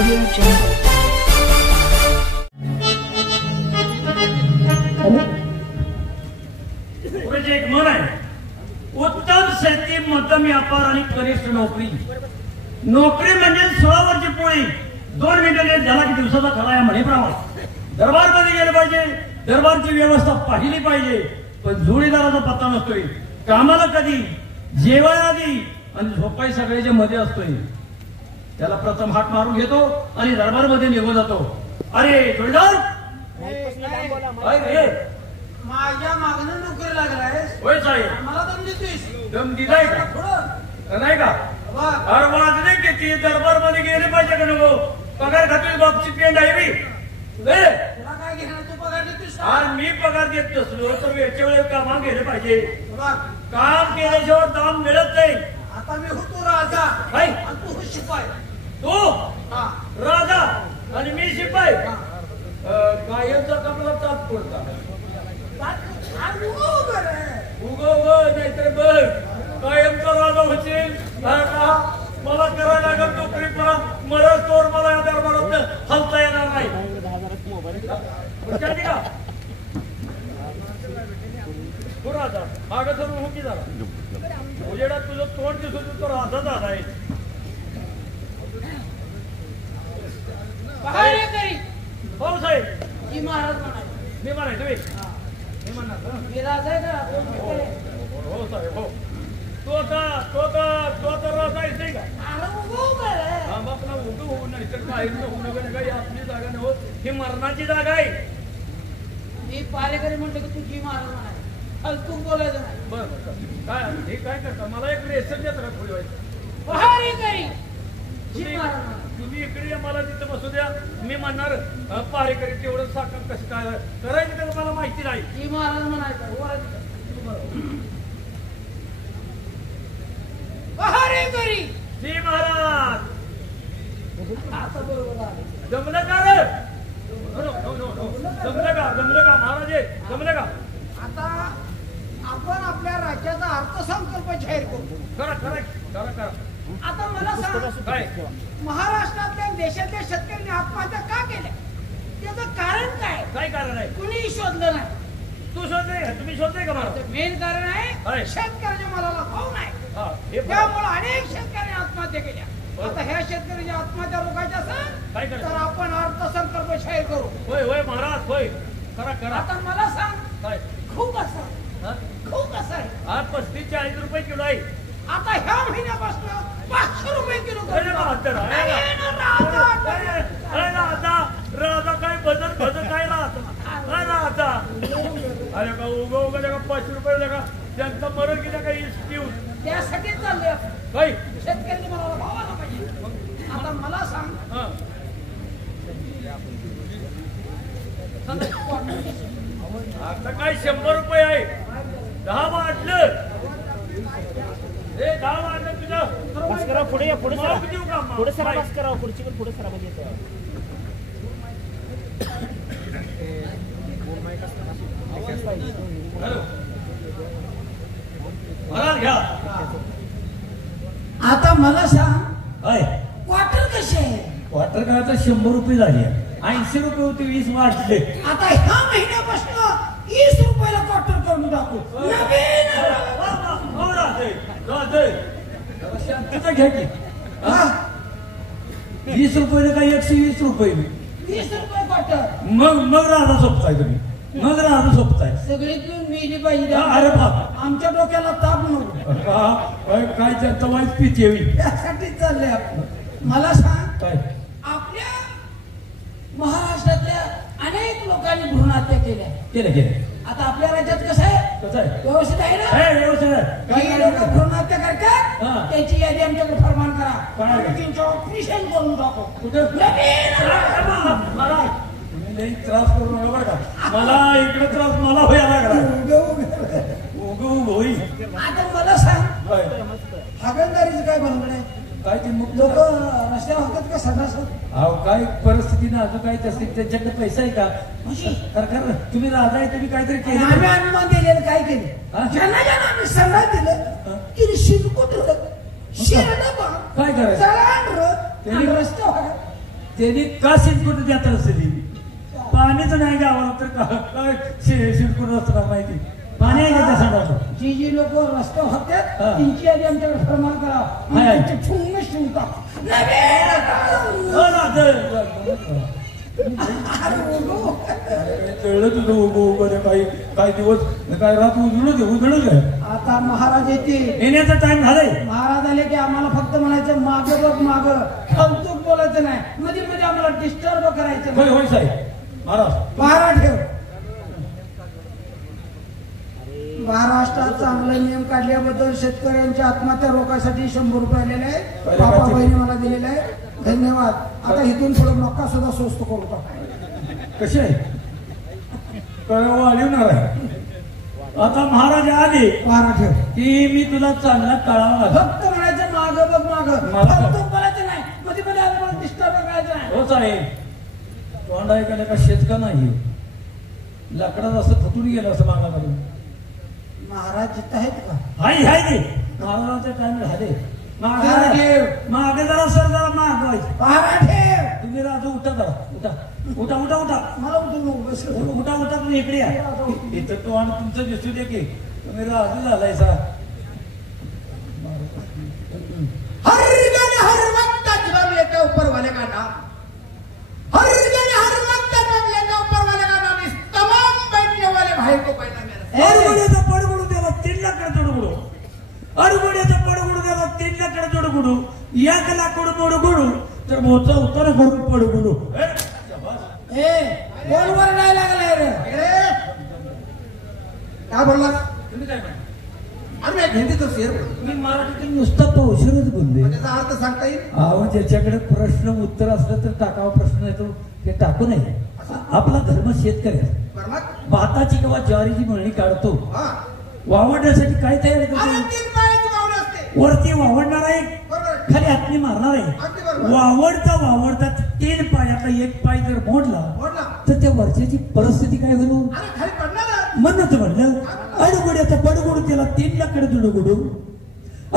Audio Jungle. पुढे एक म्हण आहे, उत्तम शेती मध्यम व्यापार आणि कनिष्ठ नोकरी. नोकरी म्हणजे 16 वर्षी पोळी 2 मिनिटांनी झाला की दिवसाचा खरा या म्हणीप्रमाणे दरबारमध्ये गेले पाहिजे. दरबारची व्यवस्था पाहिली पाहिजे. पण जोडीदाराचा पत्ता नसतोय. कामाला कधी, जेवायला आधी आणि झोपाई सगळ्याच्या मध्ये असतोय. त्याला प्रथम हात मारून घेतो आणि दरबारमध्ये निघून जातो. अरे जोडीदार, माझ्या मागणं नोकरी लागलाय. होय साहेब, मला दम देतोयस. दम दिलाय का? नाही का? अरे वाजले किती, दरबार मध्ये गेले पाहिजे का नको? पगार खातील बापची पेंड आहे मी. तुला काय घेणार? तू पगार देतोयस का? आज मी पगार देत नसलो तर वेळच्या वेळेला कामात गेले पाहिजे. बघ, काम केल्याशिवाय दाम मिळत नाही. आता मी होतो राजा हाय. आणि तू हो शिपाई. तू हा. राजा आणि मी शिपाई. कायमचा कपडा ताप पडता उगो नाहीतर बघ कायमचा राजा होशील. मला करायला लागत नोकरी, मला तोर मला या दरबारात हलता येणार नाही. का तू राजा मागं सरून हो की झाला उजेडात तुझं तोंड दिसत तो राजा झाला आहे. हो साहेब, की महाराज म्हणाले. मी म्हणाय तुम्ही मी म्हणणार मी राजा आहे का? हो साहेब हो. तो तर राजा आहेच नाही का? अरे उभं उभं आहे. हा बाप ना उभं होऊ नाही तर काही होऊ नका नका. ही आपली जागा नव्हत, ही मरणाची जागा आहे. मी पारेकरी म्हटलं की तुझी महाराज म्हणाले. हलतून बोलायचं नाही. बरं काय हे काय करता? मला एक रेशन देत का थोडी व्हायचं? पहारेकरी जी महाराज म्हणाले. तुम्ही इकडे मला तिथं बसू द्या. मी म्हणणार पहारेकरी तेवढं साखर कसं काय करायचं तर मला माहिती नाही. जी महाराज म्हणायचं. पहारेकरी जी महाराज. आता बरोबर आहे. जमलं का रे? जमलं का महाराज? जमलं का? आता आपण आपल्या राज्याचा अर्थसंकल्प जाहीर करू. करा. आता मला सांग, काय महाराष्ट्रातल्या देशातल्या शेतकऱ्यांनी आत्महत्या का केल्या? त्याचं कारण काय कारण आहे? कुणी शोधलं नाही. तू शोधले का? तुम्ही शोधले का मला? मेन कारण आहे आहे. शेतकऱ्याच्या मालाला भाव नाही. हा, हे त्यामुळे अनेक शेतकऱ्यांनी आत्महत्या केल्या. आता ह्या शेतकऱ्याच्या आत्महत्या रोखायच्या काय असेल करायचं? तर आपण अर्थसंकल्प जाहीर करू. होय महाराज होय. करा. आता मला सांग, काय खूप असं आहे. आज 35-40 रुपये किलो आहे. आता ह्या महिन्यापासून 500 रुपये किलो अरे राजा काय बदल काय राजा? अरे का उगा का 500 रुपये का त्यांचा मरण गेला काही पिऊन त्यासाठी चालले काही शेतकऱ्यांनी मला भाव आला पाहिजे. आता मला सांग, आता काय 100 रुपये आहे. 10 वाटलं. 10 वाटलं तुझं पुढे या, पुढे सरा. देऊ का? पुढे सरा, बस करा. पुढची पण पुढे सरा म्हणजे घ्या. आता मला सांग, काय क्वार्टर कसे आहे? क्वार्टर काय आता 100 रुपये झाली. 80 रुपये होते, 20 वाटले. आता ह्या महिन्यापासून 20 रुपयाला क्वार्टर करून टाकू. शांतता घ्या की. 20 रुपये काय 120 रुपये 20 रुपये क्वार्टर. मग राजा झोपताय तुम्ही. मग राजा झोपताय. सगळी पिऊन मिली पाहिजे. अरे बाप, आमच्या डोक्याला ताप नको. काय त्यांचा वाईट पीच येईल. त्यासाठी चाललंय आपण. मला सांग, काय आपल्या महाराष्ट्रातल्या अनेक लोकांनी भ्रूणहत्या केल्या. केलं आता आपल्या राज्यात कसं आहे? कसं आहे? व्यवस्थित आहे ना? व्यवस्थित आहे. काही लोक भ्रूणहत्या करतात. हा. त्याची यादी आमच्याकडे फरमान करा. काय? आम्ही त्यांचं ऑपरेशन करून टाकू. कुठं? महाराज तुम्ही त्रास करू नका बरं का. मला इकडे त्रास मला व्हायला लागला. उग होईल. आता मला सांग, काय हागणदारीचं काय बनवलं आहे? काय ते मुक्त लोक रस्त्यावर होतात का सदासद? अहो काय परिस्थिती ना अजून काय त्यांच्याकडे पैसा आहे का? सरकार तुम्ही राजा आहे, तुम्ही काहीतरी केलं. आम्ही अनुमान दिलेलं काय केलं? हा? ज्यांना आम्ही सल्ला दिलं की शिरकुट काय करायचं? रस्त्यावर त्यांनी का शिरकुट यात्रा असली पाणीच नाही गावाला तर काय शिरकुट असणार माहिती पाणी आहे का सांगा जी जी लोक रस्ते होते हा. त्यांची आधी आमच्याकडे फरमान करा हाय, हाय. त्यांचे ठुंग शिवता कळलं तुझं उभं उभं काही काही दिवस काय रात उजळू दे आता महाराज येते येण्याचा टाइम झालाय महाराज आले की आम्हाला फक्त म्हणायचं माग बघ माग कौतुक बोलायचं नाही मध्ये मध्ये आम्हाला डिस्टर्ब करायचं होय नाही. होय साहेब महाराज पहारा ठेव महाराष्ट्रात चांगले नियम काढल्याबद्दल शेतकऱ्यांच्या आत्महत्या रोखासाठी 100 रुपये आलेले आहे बाबा बहिणी मला दिलेले आहे धन्यवाद. आता इथून थोडं मक्का सुद्धा स्वस्त करू टाका. कसे आहे वाढवणार आहे आता महाराज आले पहारा ठेव की मी तुला चांगला कळावा फक्त म्हणायचं माग बघ माग मला- कौतुक बोलायचं नाही मध्ये मध्ये आम्हाला डिस्टर्ब करायचं नाही. हो साहेब तोंड ऐकायला का शेतका नाही लाकडात असं थतून गेलं असं मागामध्ये महाराज जिथं आहेत का हाय हाय की महाराजांचे टाइम झाले पहारा ठेव मागे जरा सर जरा मागवायचं पहारा ठेव तुम्ही राजू उठा जरा उठा उठा उठा उठा मला उठून नको बस. उठा उठा तुम्ही इकडे या इथं तो आणि तुमचं दिसू दे की तुम्ही राजू झालाय सा हर गण हर वक्त जब लेकर ऊपर वाले का नाम हर गण हर वक्त जब लेकर ऊपर वाले का नाम इस तमाम बैठने वाले भाई को पैदा मेरा अडगुड्याचा पडगुडू त्याला 3 लाकडं जोडगुडू अडगुड्याचा पडगुडू त्याला 3 लाकडं जोडगुडू 1 लाकूड मोडगुडू तर मोचा उतर करून पडगुडू ए कोणवर नाही लागलाय रे काय बोलला तुम्ही काय म्हणता आम्ही हिंदीचं शेर मी मराठीतून नुसता पौशरच बोलले त्याचा अर्थ सांगता येईल अहो ज्याच्याकडे प्रश्न उत्तर असलं तर टाकावा प्रश्न येतो ते टाकू नये आपला धर्म शेतकऱ्याचा बरोबर भाताची किंवा ज्वारीची मळणी काढतो हा वावडण्यासाठी काय तयारी आणि करतो 3 पायाची मावळी असते वरती वावडणार आहे बरोबर खाली हातनी मारणार अगदी आहे बरोबर. वावडता 3 पायातला 1 पाय जर मोडला बोलला तर त्या वरच्याची परिस्थिती काय होईल अरे खाली पडणार म्हणत म्हणलं अडगुड्याचं पडगुडू त्याला 3 लाकडं जुडगुडू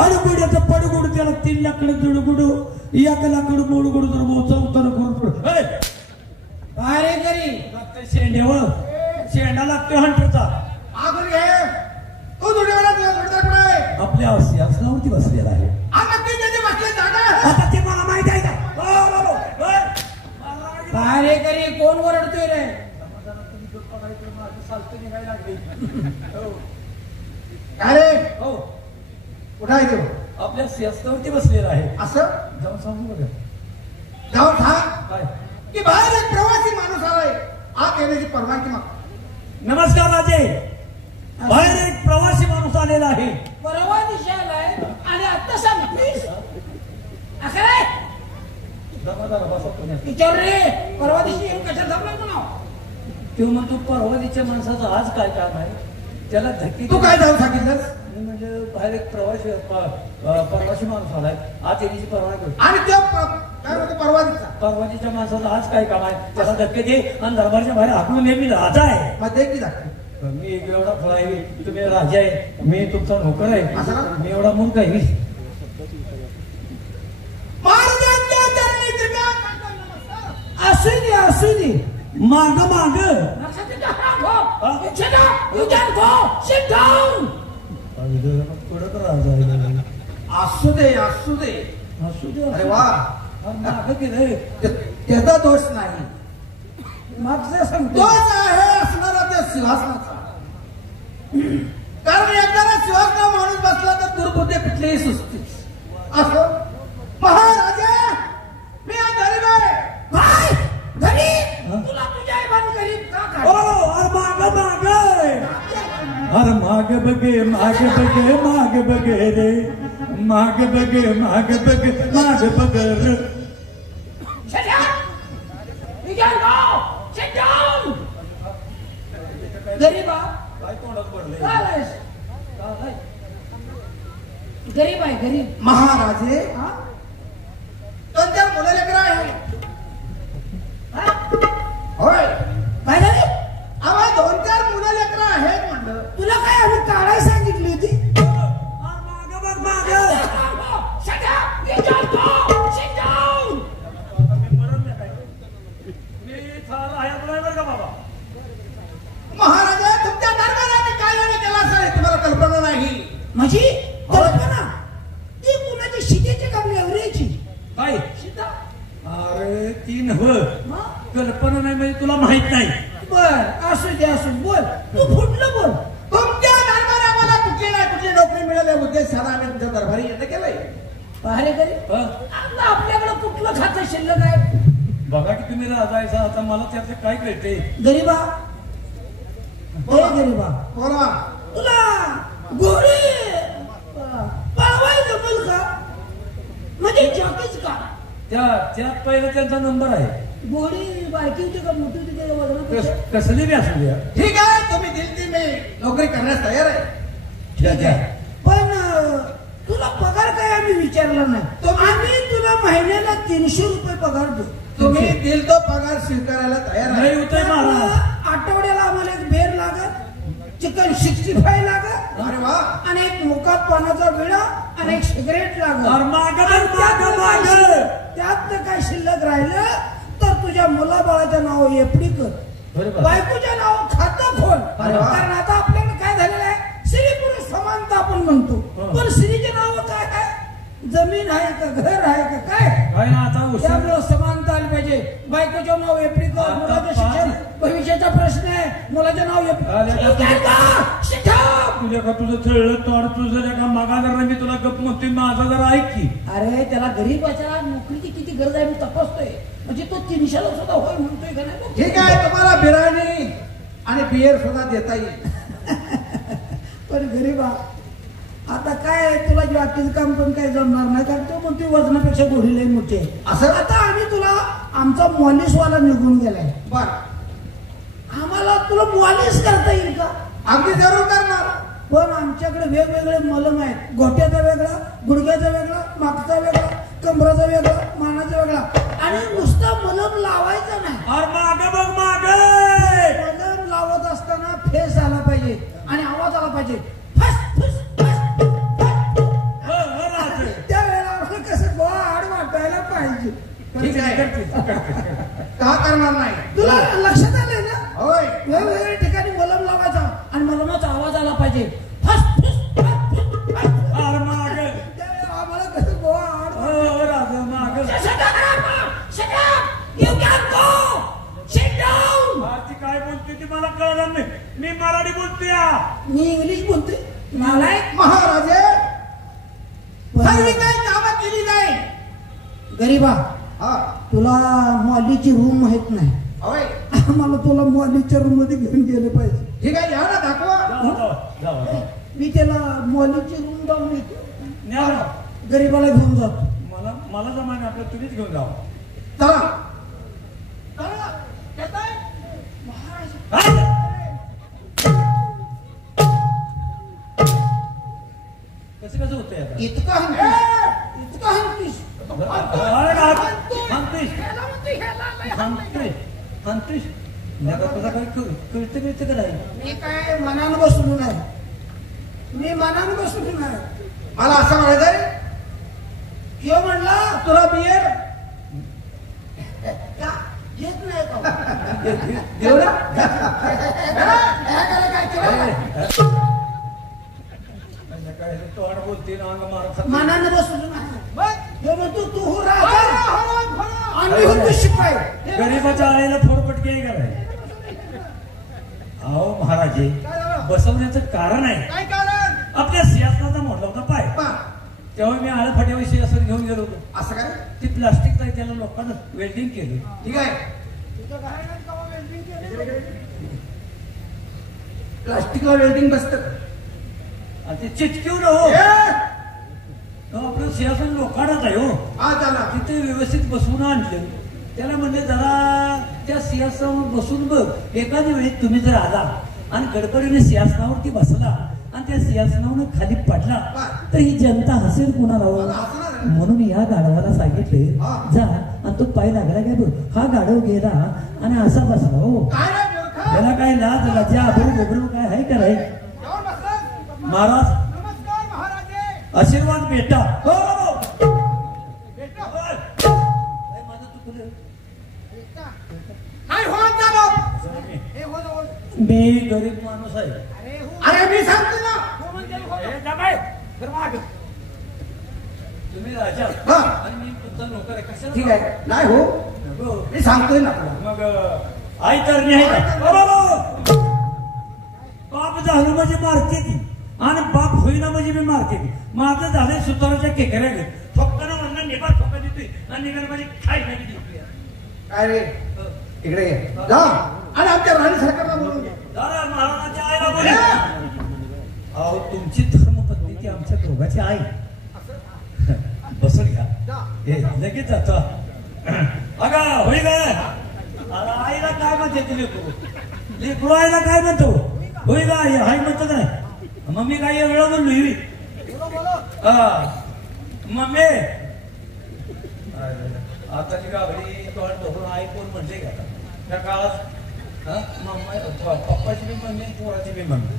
अडगुड्याचं पडगुडू त्याला 3 लाकडं जुडगुडू 1 लाकडं मोडगुडू तर मोचा उतर करून अरे घरी लागतंय शेंड्यावर शेंडा लागतोय हंटरचा आगून घे तू दुनियाला आहे आपल्या सिंहासनावरती बसलेला आहे आता ते त्याची बाकी जागा आहे आता ते मला माहित आहे का अरे घरी कोण ओरडतोय रे काय रे हो कुठं आहे तू आपल्या सिंहासनावरती बसलेला आहे असं जाऊन सांगू बघा जाऊन सांग काय की बाहेर एक प्रवासी माणूस आलाय आत येण्याची परवानगी माग नमस्कार राजे बाहेर एक प्रवासी माणूस आलेला आहे परवा दिवशी आलाय आणि आता सांगतोस असं रे जमादार बसा पुण्यात. विचार रे परवा दिवशी येऊन कशा जमलाय म्हणा तो म्हणतो परवादीच्या माणसाचं आज काय काम आहे त्याला धक्के तू काय जाऊन सांगितलंस मी म्हणजे बाहेर एक प्रवासी माणूस आलाय आज येण्याची परवानगी होती. आणि त्या काय म्हणतो परवा दिवसा परवादीच्या माणसाचं आज काय काम आहे त्याला धक्के दे आणि दरबारच्या बाहेर हाकलून दे मी राजा आहे मध्ये की दाखव मी एक एवढा फळ आहे तुम्ही राजा आहे मी तुमचा नोकर आहे असं ना? मी एवढा मूर्ख आहे महाराजांच्या चरणी कृपया असू दे माग माग कडक राजा आहे असू दे असू दे असू दे अरे वा माग केलंय त्याचा दोष नाही मागचं सांगतो दोष आहे असणारा त्या सिंहासनाचा कारण एकदा सिंहासना माणूस बसला तर दुर्बुद्धी कुठलीही सुस्तीच असं महाराजा मी आज गरीब आहे काय गरीब तुला तुझ्या आई बाजू गरीब का काय ओ अरे माग बगे माग बगे माग बगे रे माग बगे माग बगे माग बगर Sit down! You can go! Sit down! गरीबा काय तोंडात पडले काय आहेस? गरीब आहे गरीब महाराजे कोणत्या मुलं लेकर आहे होय काय झाले आम्हा 2-4 मुलं लेकर आहेत म्हणलं तुला काय आम्ही काढाय सांगितली होती माग बघ माग Shut up! You can go! Sit down! नव मग? कल्पना नाही म्हणजे तुला माहित नाही. बर असू दे असू दे. बोल तू फुटलं बोल. तुमच्या दरबार आम्हाला कुठली नाही कुठली नोकरी मिळाली उद्देश साधा आम्ही तुमच्या दरबारी येणं केलंय. पहारे करी हं? आता आपल्याकडे कुठलं खातं शिल्लक आहे? बघा की तुम्ही राजायचा आता मला त्याचं काय कळते. गरीबा हे गरीबा बोला. तुला गोळी पळवाय जमल का? म्हणजे जॉकीच का? त्यात पहिला त्यांचा नंबर आहे. गोळी बायकी होती का मोठी होती का वजनापेक्षा? कसली बी असू द्या. ठीक आहे तुम्ही दिल ती मी नोकरी करण्यास तयार आहे. ठीक आहे पण तुला पगार काय आम्ही विचारला नाही. आम्ही तुला महिन्याला 300 रुपये पगार देऊ. तुम्ही दिल तो पगार स्वीकारायला तयार आहे. नाही होतंय मला. आठवड्याला आम्हाला एक बेर लागत, चिकन 65 लागत अरे वा. आणि एक मुका पानाचा विडा आणि एक सिगरेट लागत. अरे मागं बघ, आणि त्यातलं मागं, काय मागं. त्यातलं काय शिल्लक राहिलं तर तुझ्या मुलाबाळाचं नाव एफडी कर, बरोबर. बायकोच्या नाव खातं खोल. अरे वा. कारण आता आपल्याकडे काय झालेलं आहे, स्त्री पुरुष समानता आपण म्हणतो, पण स्त्रीचे नाव काय आहे? जमीन आहे का, घर आहे का, काय? काय ना आता उशीर. त्यामुळे समानता आली पाहिजे. बायकोचं नाव एफडी कर, आता मुलाचं शिक्षण भविष्याचा प्रश्न आहे, मुलाचं नाव अरे, तुझ्या का तुझं थळलं तोड तुझं का मागा जरा मी तुला गप म्हणतोय माझा जरा ऐक की. अरे त्याला गरीबाच्या नोकरीची किती गरज आहे मी तपासतोय. म्हणजे तो 300ला सुद्धा होय म्हणतोय का नाही? ठीक आहे तुम्हाला बिर्याणी आणि बियर सुद्धा देता येईल. पण गरीबा आता काय तुला जॉकीचं काम पण काय जमणार नाही, कारण तो म्हणतोय वजनापेक्षा गोडी लई मोठी आहे. असं? आता आम्ही तुला आमचा मॉलिशवाला निघून गेलाय. बर आम्हाला तुला मॉलिश करता येईल का? अगदी जरूर करणार. पण आमच्याकडे वेगवेगळे मलम आहेत. गोट्याचा वेगळा, गुडघ्याचा वेगळा, मागचा वेगळा, कमराचा वेगळा, मानाचा वेगळा. आणि नुसता मलम लावायचा नाही. अरे माग बघ माग. मलम लावत असताना फेस आला पाहिजे आणि आवाज आला पाहिजे. फस, फस, फस, फस. त्यावेळेला आम्हाला कसं गोड वाटायला पाहिजे. ठीक आहे. का करणार नाही. तुला लक्षात आलंय ना? होय. वेगवेगळ्या ठिकाणी मलम लावायचा आणि मलमाचा आवाज आला पाहिजे. फस, फस, फस, फस, फस. अरे माग. त्यावेळेला आम्हाला कसं गोड हो राजा माग. ती काय बोलते ती मला कळलं नाही. मी मराठी बोलते. मी इंग्लिश बोलते. नालायक महाराजे सर्व काही कामं केली जाईल. गरीबा हा तुला मॉलीची रूम माहित नाही. होय. आम्हाला तुला मॉलीच्या रूम मध्ये घेऊन गेलं पाहिजे. ठीक आहे या ना दाखवा. जाऊ. मी त्याला मॉलीची रूम जाऊन येतो. न्या ना. गरीबाला घेऊन जातो. मला जमाने आपलं तुम्हीच घेऊन जावा. चला. कसं होतंय आता? इतका हंतीस कळतं का नाही? मी काय मनानं बसून नाही. मी मनानं बसून नाही. मला असं म्हणायचंय किंवा म्हणला तुला बियर का घेत नाही का? देऊ ना. काय केलं? काय तोंड बोलते ना अंग मारत. मनानं बसून नाही. हे म्हणतो तू हो राजा आणि हो तू शिपाई. गरीबाच्या आईला फोडपटके कराय. अहो महाराजे बसवण्याचं कारण आहे. काय कारण. आपल्या सिंहासनाचा मोडला होता पाय. तेव्हा मी आळा फाट्यावर सिंहासन घेऊन गेलो होतो. असं काय. ते प्लास्टिक आहे त्याला लोकांना वेल्डिंग केलं. ठीक आहे. प्लास्टिकला वेल्डिंग बसत आणि ते चिटकीवर हो. आपलं सिंहासन लोकांनाच आहे हो. हा त्याला तिथे व्यवस्थित बसवून आणलं. त्याला म्हणजे जरा त्या सिंहासनावर बसून बघ. एखाद्या वेळी तुम्ही जर आला आणि गडबडीने सिंहासनावरती बसला आणि त्या सिंहासनावर खाली पडला तर ही जनता हसेल कुणाला हो. म्हणून या गाढवाला सांगितले जा आणि तो पाय लागला काय बघ. हा गाढव गेला आणि असा बसला हो. त्याला काय लाज लज्जा अभरू गोबरू काय आहे का नाही. महाराज आशीर्वाद बेटा. हो मी गरीब माणूस आहे. अरे मी सांगतो ना. तुम्ही राजा हा. आणि मी तुमचा नोकर आहे कशाला ठीक आहे नाही हो नको. मी सांगतोय ना तुला. मग आई तर नाही बाप झालं म्हणजे मारते ती आणि बाप होईना म्हणजे मी मारते ती. माझं झालंय सुताराच्या केकऱ्या फक्त ना म्हणणं निभा ठोका देतोय आणि निघाल म्हणजे खाय नाही देतोय. काय रे इकडे ये. जा आणि आमच्या राणी सरकारला बोलून घे. दादा महाराजाच्या आईला बोले अहो तुमची धर्मपत्नी ती आमच्या दोघाची आई बसून घ्या हे लगेच जातो अगा होई ग अरे आईला काय म्हणते ते लेकरू लेकरू आईला काय म्हणतो होई ग आई हाय म्हणतो नाही मम्मी काय वेळा म्हणलो मम्मी आता ती गाबडी तोंड धरून आई कोण म्हणते का त्या काळात पप्पाची बी मम्मी पोराची बी मम्मी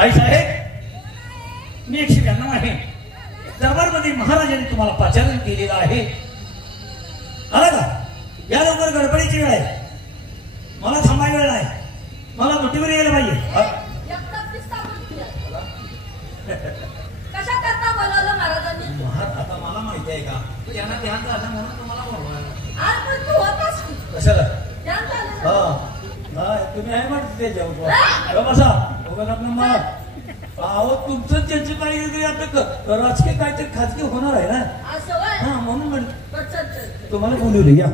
आई साहेब मी 192 आहे दरबारमध्ये महाराजांनी तुम्हाला पाचारण केलेलं आहे आला का या लवकर गडबडीची वेळ आहे मला थांबायला वेळ आहे मला मोठीवर यायला पाहिजे कशा करता बोलवलं महाराजांनी आता मला माहिती आहे का त्यांना ध्यान झालं म्हणून तुम्हाला बोलवायला आज पण तू होतास की कशाला ध्यान झालं तुम्ही आहे म्हणते ते जेव्हा बसा लग्न मला अहो तुमचं त्यांची काही आपलं राजकीय काहीतरी खाजगी होणार आहे ना असं होय? हा म्हणून म्हण चल, चल, चल. तुम्हाला बोलवले या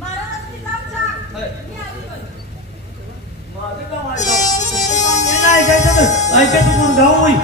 महाराजांनी लाभ जा. मी आली पण. माझं काम आहे ऐकायचं कोण गाव होईल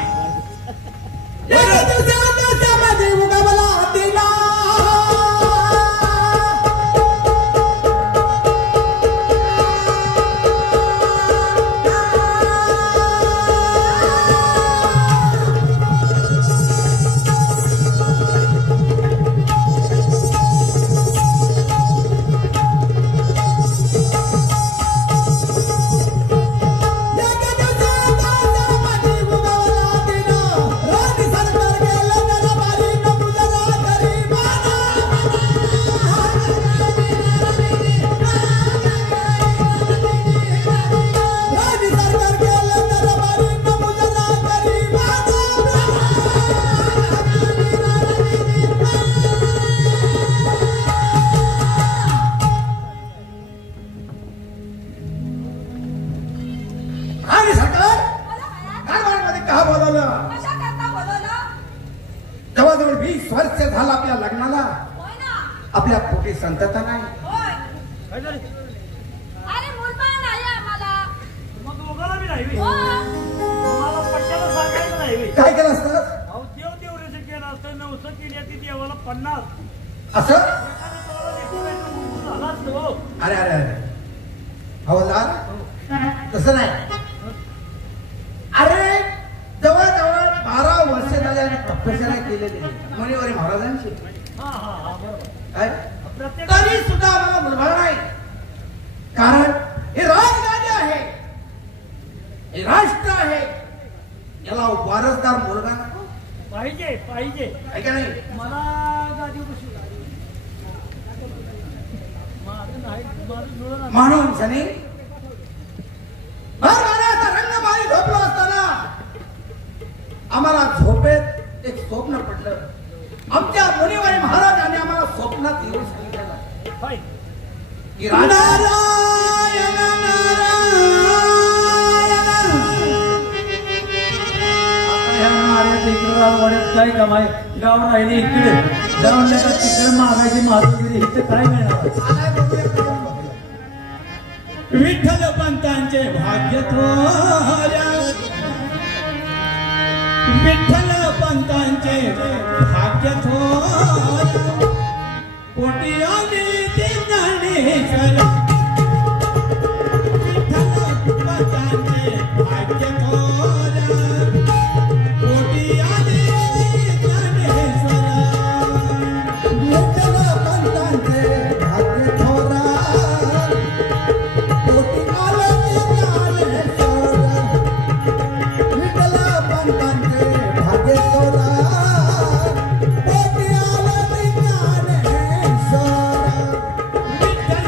कशा करता बोलवलं? जवळजवळ 20 वर्ष झालं आपल्या लग्नाला होय ना? आपल्या पोटी संतता नाही होय. अरे मुलबाळ नाही आम्हाला. मग दोघाला बी नाही हो. तुम्हाला पट्ट्याला सांगायचं नाही काय केलं असतं अहो देव तेवढेच केलं असतं 900 केली ती देवाला 50 असं एखाद्या देवाला देखून झाला असतो अरे अरे अरे हवालदार तसं नाही अरे जवळजवळ 12 वर्ष झाले आणि तपश्चर्या केलेली मणिवारी महाराजांची काय प्रत्येक तरी सुद्धा आम्हाला मुलगा नाही कारण हे राजकार्य आहे हे राष्ट्र आहे याला वारसदार मुलगा नको पाहिजे पाहिजे आहे का नाही मला गादी बसू माझं नाही माझं जुळलं नाही. म्हणून सनी भरभराचा रंगमाळी झोपलो असताना आम्हाला झोपेत एक स्वप्न पडलं आमच्या मुनिवारी महाराजांनी आम्हाला स्वप्नात येऊन सांगितलं होय. की नारायण काय कमाय गाव राहिले इकडे जाऊन तिकडे मागायची माधुगिरी इथे काय मिळणार विठ्ठल पंतांचे भाग्य थोऱ्या विठ्ठल पंतांचे भाग्य थोऱ्या पोटी आली ते ज्ञानेश्वर विठ्ठल पंतांचे भाग्य थोऱ्या पोटी आली ज्ञानेश्वर विठ्ठल पंतांचे भाग्य थोरा पोटी आलं ते ज्ञानेश्वर विठ्ठल पंतांचे भाग्य थोरा पोटी आलं ते ज्ञानेश्वर विठ्ठल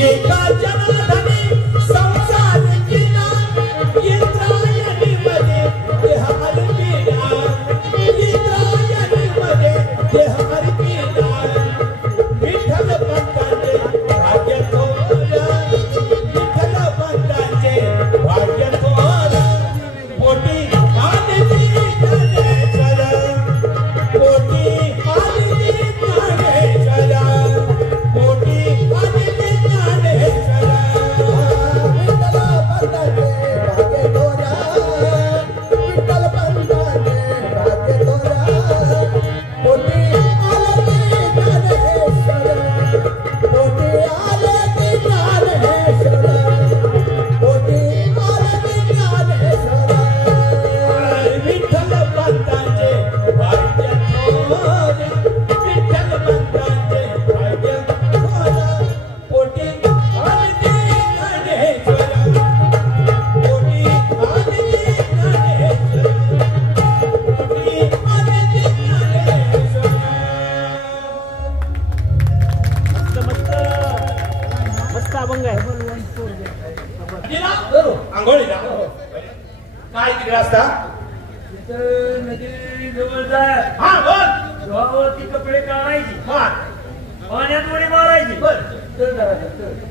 एका जनार्दनी संसार केला इंद्रायणीमध्ये देह अर्पिला इंद्रायणीमध्ये देह अर्पिला विठ्ठल पंतांचे भाग्य थोर विठ्ठल पंतांचे भाग्य थोर पोटी आदिती ज्ञानेश्वर पोटी आदिती ज्ञानेश्वर पोटी आदिती ज्ञानेश्वर विठ्ठल पंतांचे भाग्य थोर विठ्ठल पंतांचे भाग्य थोर पोटी आदिती ज्ञानेश्वर पोटी आदिती ज्ञानेश्वर पोटी आदिती ज्ञानेश्वर विठ्ठल पंतांचे भाग्य थोर विठ्ठल पंतांचे भाग्य थोर पोटी आदिती ज्ञानेश्वर पोटी आदिती ज्ञानेश्वर पोटी आदिती ज्ञानेश्वर मस्त अभंग आहे दिला आंघोळीला काय तिकडे असता नदी जवळ जाय हा बोल डोहावरती कपडे काढायची हा पाण्यात उडी मारायची बर तर धरायचं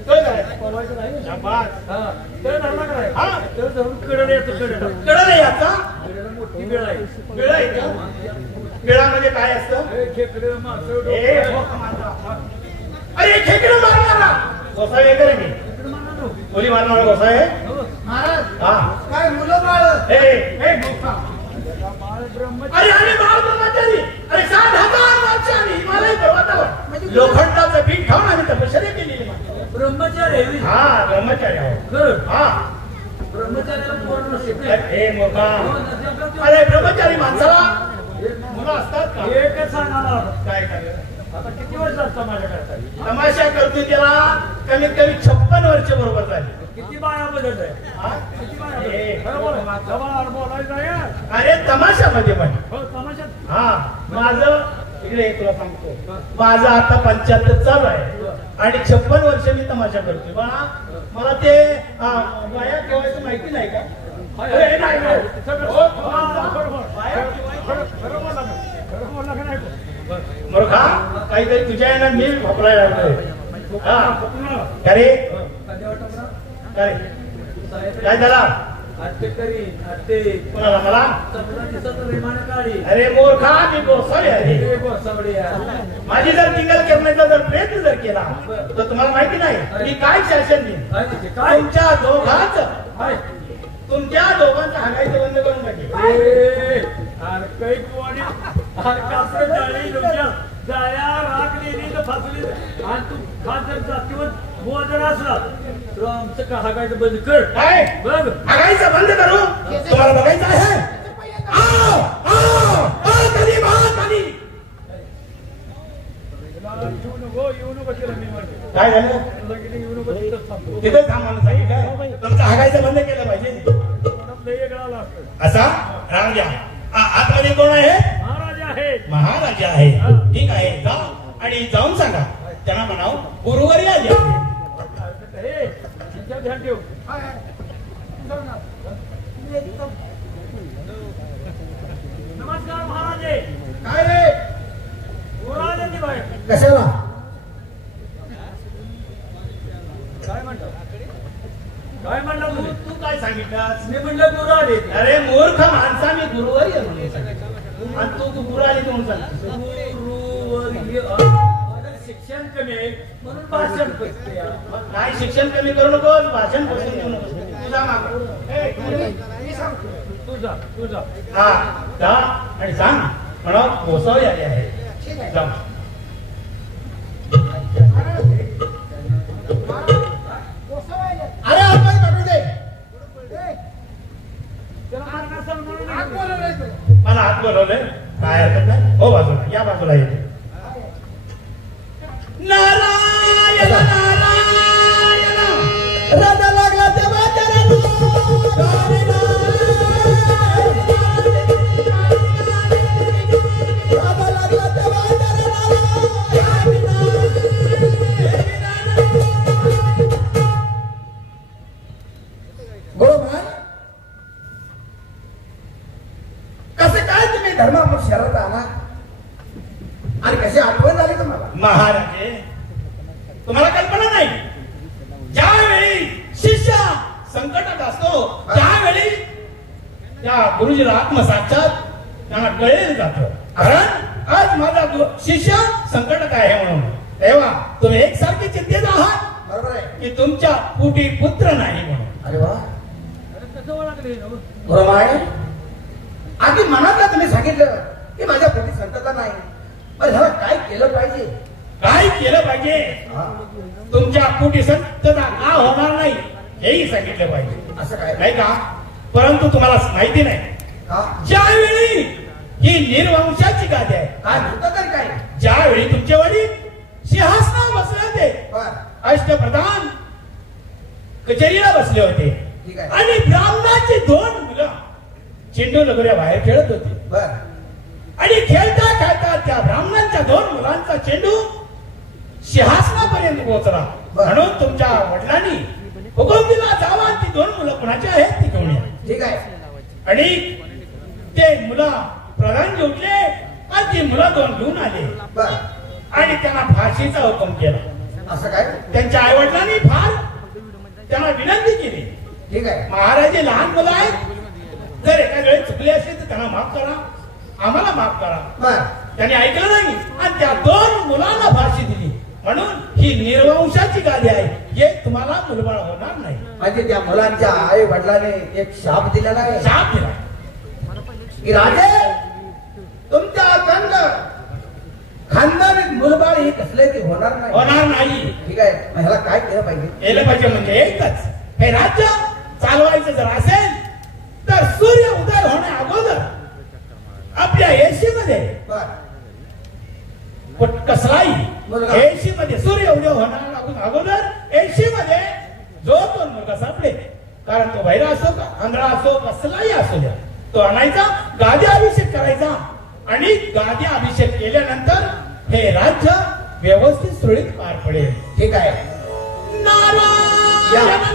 काय करायचं पळवायचं नाही शाबास हा तर धरला काय हा. तर धरून कडे येतो कडेला कळलं नाही आता कडेला मोठी वेळ आहे वेळ आहे का वेळामध्ये काय असतं खेकडे माणसं ए, भोका मारला. अरे खेकडे मारणारा गोसा आहे का रे मी गोली मारणारा गोसा आहे महाराज हा काय मुलं बाळ ए मोठा अरे अरे बाळ ब्रह्मचारी अरे 7,000 वर्षांनी हिमालय पर्वतावर लोखंडाचं पीठ खाऊन आम्ही तपश्चर्या केलेली आहे. ब्रह्मचारी आहे. हा ब्रह्मचारी आहोत खरं हा ब्रह्मचार्याला पोर नसेल हे मोठा अरे ब्रह्मचारी माणसाला मुलं असतात का एकच सांगायला काय काय आता किती वर्ष असतं माझ्याकडे तमाशा करतोय त्याला कमीत कमी 56 वर्ष बरोबर झाली किती बाया बदलत आहे हा? किती बाया ए, खरं बोला जवळ बोलायचं आहे अरे तमाशामध्ये पण हो तमाशात हा माझं इकडे एक तुला सांगतो माझं आता 75 चालू आहे आणि 56 वर्ष मी तमाशा करतोय बा मला ते बाया ठेवायचं माहिती नाही का अरे, नाही, नाही. हो, मूर्खा काहीतरी तुझ्या येणार मी भोपळायला लागलोय हा का रे काय काय झाला कोणाला मला अरे मूर्खा मी गोसावी आहे माझी जर टिंगल करण्याचा जर प्रयत्न जर केला तर तुम्हाला माहिती नाही मी काय शासन देईन तुमच्या दोघांचं हागायचं बंद करून टाकेल जाया राग नेली तर फासली आणि तू खास जर जातीवर बुवा जर असला तर आमचं का हागायचं बंद कर काय बघ हागायचं बंद करू तुम्हाला बघायचं आहे आओ, आओ, आओ, कधी बा, कधी. येऊ नको केलं मी म्हणते काय झालं येऊ नको तिथंच थांबतो तिथं थांबवलं सांगितलं तुमचं हागायचं बंद केलं पाहिजे वेगळा असतो असा राम घ्या आतमध्ये कोण आहे महाराज आहे महाराजा आहे ठीक आहे जा आणि जाऊन सांगा त्यांना म्हणाव गुरुवारी आले हे तिच्यावर ध्यान ठेव नमस्कार महाराजे काय रे महाराजांनी बाहेर कशाला काय म्हणतो काय म्हणला तू काय सांगितलं मी म्हणलं गुरु आले अरे मूर्ख माणसा मी गुरुवारी आलो म्हणून सांगितलं. आणि तू गुरु आली म्हणून सांगितलं शिक्षण कमी आहे म्हणून भाषण करते काय शिक्षण कमी करू नकोस भाषण पसंत देऊ नकोस तुझा माग तुझा हा जा आणि सांग म्हणा गोसावी आले आहे जा अरे आपण काढू दे मला हात बोलवलंय काय हरकत नाही हो बाजूला या बाजूला येते नारायण नारायण रथ लागला तेव्हा तुम्हाला कल्पना नाही, ज्यावेळी शिष्य संकटात असतो त्यावेळी त्या गुरुजीला आत्मसाक्षात त्यांना कळेल जातं. कारण आज माझा शिष्य संकटात आहे म्हणून. तेव्हा तुम्ही एकसारखे चिंतेत आहात बरोबर आहे. की तुमच्या पोटी पुत्र नाही म्हणून. अरे वा, बरोबर आहे. आधी मनातला तुम्ही सांगितलं की माझ्या पोटी संतता नाही, पण ह्याला काय केलं पाहिजे? काय केलं पाहिजे? हा, तुमच्या पोटी संतता का होणार नाही हेही सांगितलं पाहिजे. असं काय? नाही का? परंतु तुम्हाला माहिती नाही, का? ज्यावेळी ही निर्वंशाची गादी आहे, काय होतं तर काय? ज्यावेळी तुमचे वडील सिंहासनावर बसले होते, बर, अष्टप्रधान कचेरीला बसले होते ठीक आहे. आणि ब्राह्मणाची 2 मुलं चेंडू लगोऱ्या बाहेर खेळत होती बर, आणि खेळता खेळता त्या ब्राह्मणांच्या 2 मुलांचा चेंडू सिंहासनापर्यंत पोहोचला. बरं. म्हणून तुमच्या वडिलांनी हुकूम दिला, जावा ती 2 मुलं कुणाची आहेत ती घेऊन या. ठीक आहे. आणि ते मुलं प्रधान उठले आणि ती मुलं 2 घेऊन आले बर, आणि त्यांना फाशीचा हुकूम केला. असं काय? त्यांच्या आई वडिलांनी फार त्यांना विनंती केली, ठीक आहे. महाराज हे लहान मुलं आहेत, जर एका वेळेस चुकले असते तर त्यांना माफ करा, आम्हाला माफ करा. बर, त्यांनी ऐकलं नाही आणि त्या 2 मुलांना फाशी दिली. म्हणून ही निर्वंशाची गादी आहे, हे तुम्हाला मुलबाळ होणार नाही. म्हणजे त्या मुलांच्या आई वडिलांनी एक शाप दिलेला आहे शाप दिला. की राजे, तुमच्या कंद खानदानी मुलबाळ ही कसले ती होणार नाही. होणार नाही. ठीक आहे. मग ह्याला काय केलं पाहिजे? केलं पाहिजे म्हणजे एकच, हे राज्य चालवायचं जर असेल तर सूर्य उदय होण्या अगोदर आपल्या एशीमध्ये बर, कसलाही मुलगा. 80 मध्ये सूर्य उदय होणार अगोदर 80 मध्ये जो तो मुलगा सापडे, कारण तो बहिरा असो का आंधळा असो कसलाही असो द्या, तो आणायचा, गादी अभिषेक करायचा आणि गादी अभिषेक केल्यानंतर हे राज्य व्यवस्थित सुरळीत पार पडेल. ठीक आहे. नारायण